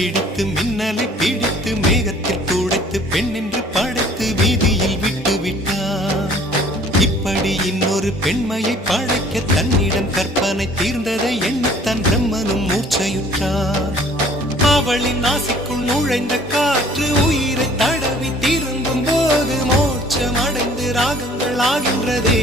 பிடித்து மின்னலை பிடித்து மேகத்தில் துடைத்து பெண் என்று படைத்து வீதியில் விட்டு விட்டார். இப்படி இன்னொரு பெண்மையை படைக்க தன்னிடம் கற்பனை தீர்ந்ததை எண்ணித்தான் பிரம்மனும் மூர்ச்சையுற்றார். அவளின் நாசிக்குள் நுழைந்த காற்று உயிரை தடவி திரும்பும் போது மோட்சம் அடைந்து ராகங்கள் ஆகின்றதே.